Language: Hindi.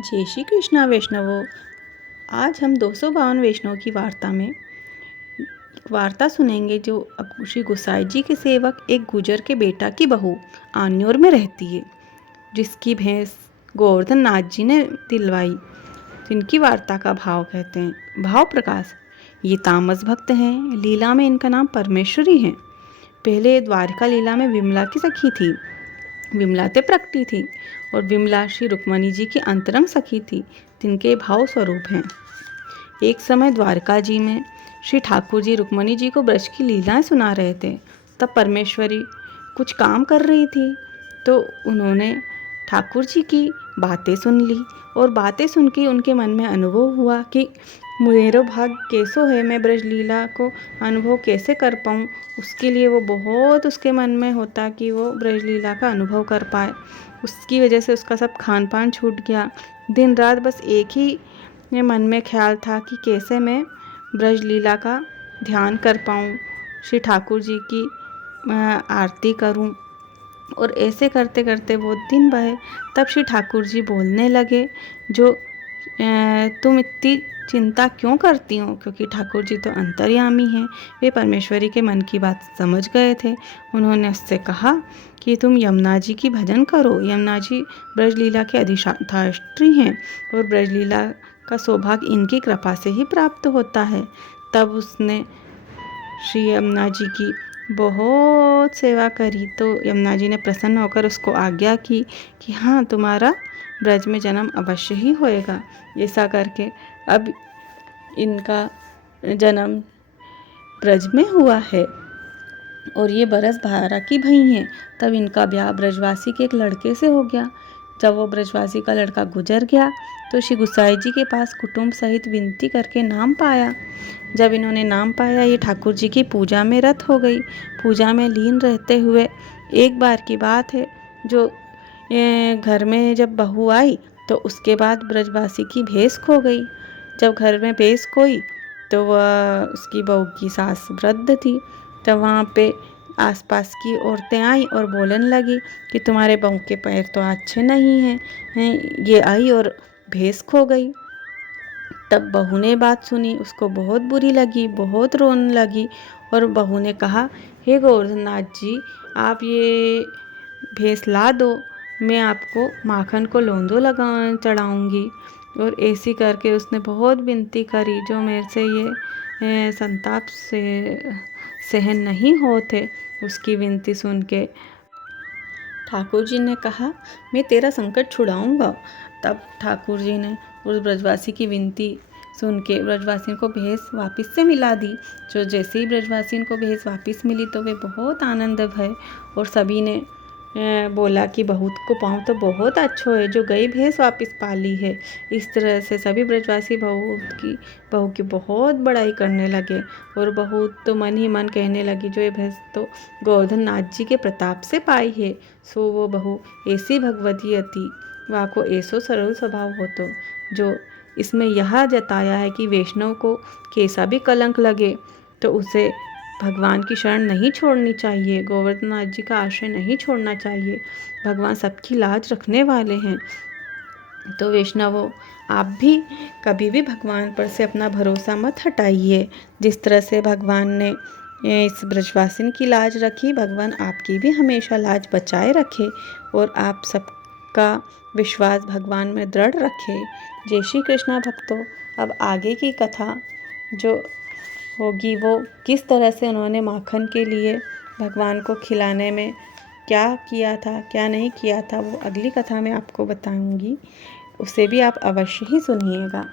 जय श्री कृष्णा वैष्णवों। आज हम 252 वैष्णव की वार्ता में वार्ता सुनेंगे जो अब श्री गोसाई जी के सेवक एक गुजर के बेटा की बहू आन्योर में रहती है, जिसकी भैंस गोवर्धन नाथ जी ने दिलवाई। जिनकी वार्ता का भाव कहते हैं। भाव प्रकाश। ये तामस भक्त हैं। लीला में इनका नाम परमेश्वरी है। पहले द्वारिका लीला में विमला की सखी थी। विमला ते प्रकटी थी और विमला श्री रुक्मणी जी की अंतरंग सखी थी, जिनके भाव स्वरूप हैं। एक समय द्वारका जी में श्री ठाकुर जी रुक्मणी जी को ब्रज की लीलाएं सुना रहे थे। तब परमेश्वरी कुछ काम कर रही थी, तो उन्होंने ठाकुर जी की बातें सुन ली और बातें सुन के उनके मन में अनुभव हुआ कि मेरो भाग कैसो है, मैं ब्रज लीला को अनुभव कैसे कर पाऊँ। उसके लिए वो बहुत उसके मन में होता कि वो ब्रज लीला का अनुभव कर पाए। उसकी वजह से उसका सब खान पान छूट गया। दिन रात बस एक ही मन में ख्याल था कि कैसे मैं ब्रज लीला का ध्यान कर पाऊँ, श्री ठाकुर जी की आरती करूँ। और ऐसे करते करते वो दिन बहे। तब श्री ठाकुर जी बोलने लगे, जो तुम इतनी चिंता क्यों करती हो, क्योंकि ठाकुर जी तो अंतर्यामी हैं। वे परमेश्वरी के मन की बात समझ गए थे। उन्होंने उससे कहा कि तुम यमुना जी की भजन करो। यमुना जी ब्रजलीला के अधिष्ठात्री हैं और ब्रजलीला का सौभाग्य इनकी कृपा से ही प्राप्त होता है। तब उसने श्री यमुना जी की बहुत सेवा करी, तो यमुना जी ने प्रसन्न होकर उसको आज्ञा की कि हाँ, तुम्हारा ब्रज में जन्म अवश्य ही होएगा। ऐसा करके अब इनका जन्म ब्रज में हुआ है और ये बरस 12 की भई हैं। तब इनका ब्याह ब्रजवासी के एक लड़के से हो गया। जब वो ब्रजवासी का लड़का गुजर गया तो श्री गुसाई जी के पास कुटुंब सहित विनती करके नाम पाया। जब इन्होंने नाम पाया, ये ठाकुर जी की पूजा में रत हो गई। पूजा में लीन रहते हुए एक बार की बात है, जो घर में जब बहू आई तो उसके बाद ब्रजवासी की भैंस खो गई। जब घर में भैंस खोई तो वह उसकी बहू की सास वृद्ध थी। तब वहाँ पे आसपास की औरतें आई और बोलने लगी कि तुम्हारे बहू के पैर तो अच्छे नहीं हैं, ये आई और भैंस खो गई। तब बहू ने बात सुनी, उसको बहुत बुरी लगी, बहुत रोने लगी और बहू ने कहा, हे गोवर्धननाथ जी, आप ये भैंस ला दो, मैं आपको माखन को लोंदो लगा चढ़ाऊँगी। और ऐसी करके उसने बहुत विनती करी, जो मेरे से ये संताप से सहन नहीं होते। उसकी विनती सुन के ठाकुर जी ने कहा, मैं तेरा संकट छुड़ाऊंगा। तब ठाकुर जी ने उस ब्रजवासी की विनती सुन के ब्रजवासियों को भैंस वापस से मिला दी। जो जैसे ही ब्रजवासियों को भैंस वापस मिली तो वे बहुत आनंद भये और सभी ने बोला कि बहू को पाऊँ तो बहुत अच्छो है, जो गई भैंस वापस पाली है। इस तरह से सभी ब्रजवासी बहू की बहुत बड़ाई करने लगे और बहू तो मन ही मन कहने लगी, जो ये भैंस तो गोवर्धन नाथ जी के प्रताप से पाई है। सो वो बहू ऐसी भगवती अति, वह को ऐसो सरल स्वभाव हो। तो जो इसमें यह जताया है कि वैष्णव को कैसा भी कलंक लगे तो उसे भगवान की शरण नहीं छोड़नी चाहिए, गोवर्धननाथ जी का आश्रय नहीं छोड़ना चाहिए। भगवान सबकी लाज रखने वाले हैं। तो वैष्णवों, आप भी कभी भी भगवान पर से अपना भरोसा मत हटाइए। जिस तरह से भगवान ने इस ब्रजवासिन की लाज रखी, भगवान आपकी भी हमेशा लाज बचाए रखे और आप सबका विश्वास भगवान में दृढ़ रखे। जय श्री कृष्णा भक्तों। अब आगे की कथा जो होगी वो किस तरह से उन्होंने माखन के लिए भगवान को खिलाने में क्या किया था, क्या नहीं किया था, वो अगली कथा में आपको बताऊंगी। उसे भी आप अवश्य ही सुनिएगा।